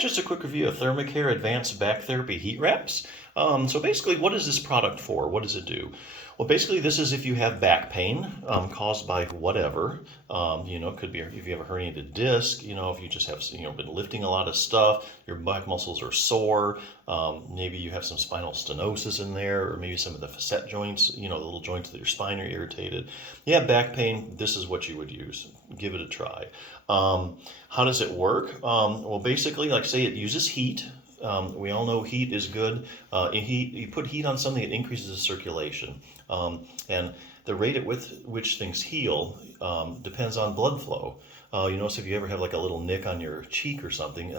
just a quick review of ThermaCare Advanced Back Therapy Heat Wraps. So basically, what is this product for? What does it do? Well, basically, this is if you have back pain caused by whatever. It could be if you have a herniated disc. If you just have been lifting a lot of stuff, your back muscles are sore. Maybe you have some spinal stenosis in there, or maybe some of the facet joints. The little joints of your spine are irritated. You have back pain. This is what you would use. Give it a try. How does it work? Well, basically, like say it uses heat. We all know heat is good. You put heat on something, it increases the circulation. And the rate at which things heal depends on blood flow. You notice if you ever have like a little nick on your cheek or something,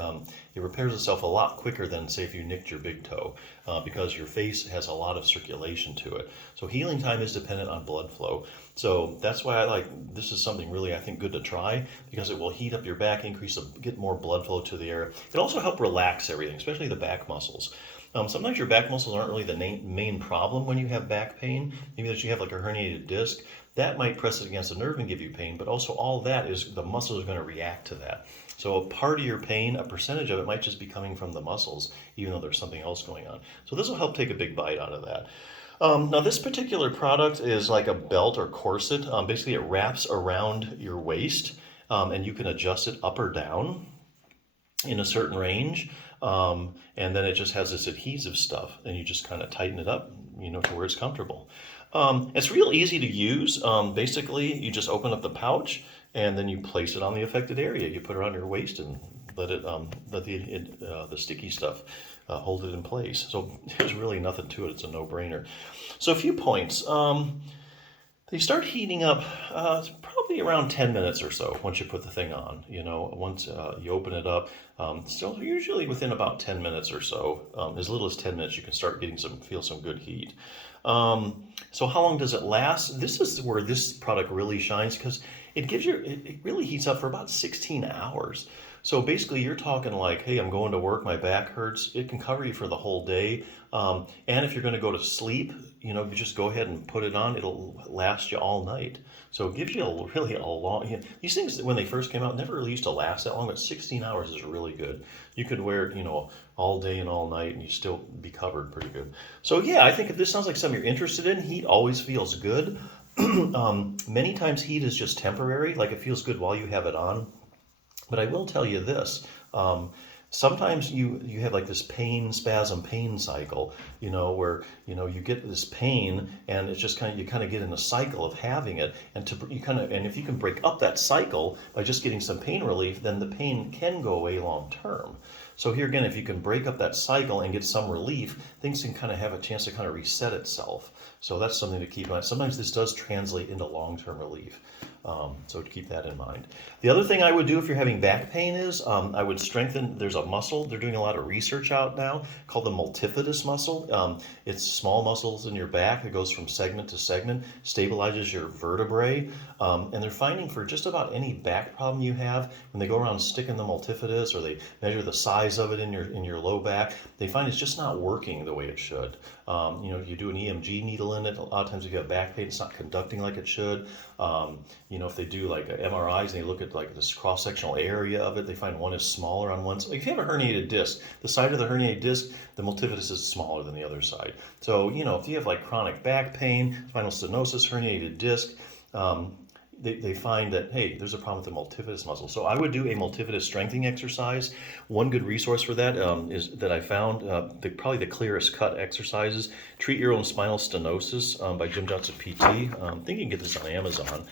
it repairs itself a lot quicker than say if you nicked your big toe, because your face has a lot of circulation to it. So healing time is dependent on blood flow. So that's why this is something really I think good to try, because it will heat up your back, get more blood flow to the area. It also help relax everything, especially the back muscles. Sometimes your back muscles aren't really the main problem when you have back pain. Maybe that you have like a herniated disc. That might press it against a nerve and give you pain, but also all that is the muscles are going to react to that. So a part of your pain, a percentage of it might just be coming from the muscles, even though there's something else going on. So this will help take a big bite out of that. Now this particular product is like a belt or corset. Basically it wraps around your waist, and you can adjust it up or down in a certain range. And then it just has this adhesive stuff, and you just kind of tighten it up, to where it's comfortable. It's real easy to use. Basically, you just open up the pouch, and then you place it on the affected area. You put it on your waist and let the sticky stuff hold it in place. So there's really nothing to it. It's a no-brainer. So a few points. They start heating up probably around 10 minutes or so once you put the thing on. Once you open it up, still usually within about 10 minutes or so, as little as 10 minutes, you can start feel some good heat. So how long does it last? This is where this product really shines, because it really heats up for about 16 hours. So basically you're talking like, hey, I'm going to work, my back hurts. It can cover you for the whole day. And if you're going to go to sleep, you just go ahead and put it on. It'll last you all night. So it gives you really a long, these things when they first came out never really used to last that long, but 16 hours is really good. You could wear it, all day and all night, and you still be covered pretty good. So yeah, I think if this sounds like something you're interested in, heat always feels good. Many times heat is just temporary, like it feels good while you have it on. But I will tell you this, sometimes you have like this pain cycle, where, you get this pain and it's just you kind of get in a cycle of having it. And if you can break up that cycle by just getting some pain relief, then the pain can go away long term. So here again, if you can break up that cycle and get some relief, things can kind of have a chance to kind of reset itself. So that's something to keep in mind. Sometimes this does translate into long-term relief. So keep that in mind. The other thing I would do if you're having back pain is I would strengthen, there's a muscle, they're doing a lot of research out now called the multifidus muscle. It's small muscles in your back. It goes from segment to segment, stabilizes your vertebrae. And they're finding for just about any back problem you have, when they go around sticking the multifidus or they measure the size of it in your low back, they find it's just not working the way it should. You do an EMG needle in it, a lot of times if you have back pain, it's not conducting like it should. If they do like MRIs and they look at like this cross-sectional area of it, they find one is smaller on one side. If you have a herniated disc, the side of the herniated disc, the multifidus is smaller than the other side. So, if you have like chronic back pain, spinal stenosis, herniated disc, they find that, hey, there's a problem with the multifidus muscle. So I would do a multifidus strengthening exercise. One good resource for that is that I found probably the clearest cut exercises. Treat Your Own Spinal Stenosis by Jim Johnson PT. I think you can get this on Amazon.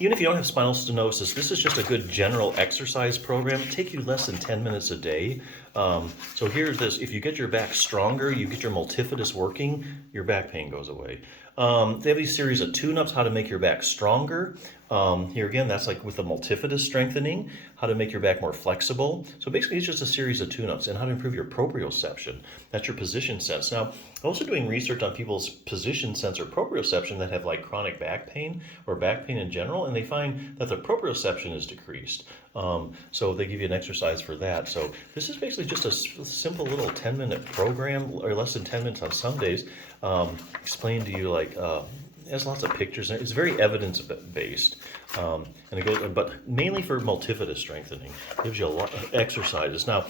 Even if you don't have spinal stenosis, this is just a good general exercise program. It'll take you less than 10 minutes a day. So here's this. If you get your back stronger, you get your multifidus working, your back pain goes away. They have these series of tune-ups, how to make your back stronger. Here again, that's like with the multifidus strengthening, how to make your back more flexible. So basically it's just a series of tune-ups, and how to improve your proprioception. That's your position sense. Now, I'm also doing research on people's position sense or proprioception that have like chronic back pain or back pain in general, and they find that their proprioception is decreased. So they give you an exercise for that. So this is basically just a simple little 10-minute program, or less than 10 minutes on some days, explain to you like has lots of pictures. And it's very evidence based, and it goes, but mainly for multifida strengthening. It gives you a lot of exercises. Now,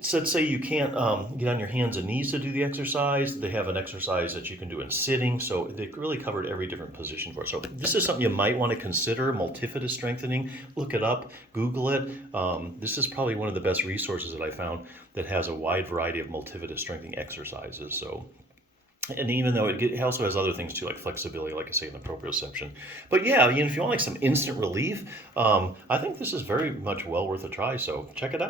so let's say you can't get on your hands and knees to do the exercise. They have an exercise that you can do in sitting. So they really covered every different position for it. So this is something you might want to consider, multifida strengthening. Look it up, Google it. This is probably one of the best resources that I found that has a wide variety of multifida strengthening exercises. So, and even though it also has other things too, like flexibility, like I say, in the proprioception. But yeah, if you want like some instant relief, I think this is very much well worth a try. So check it out.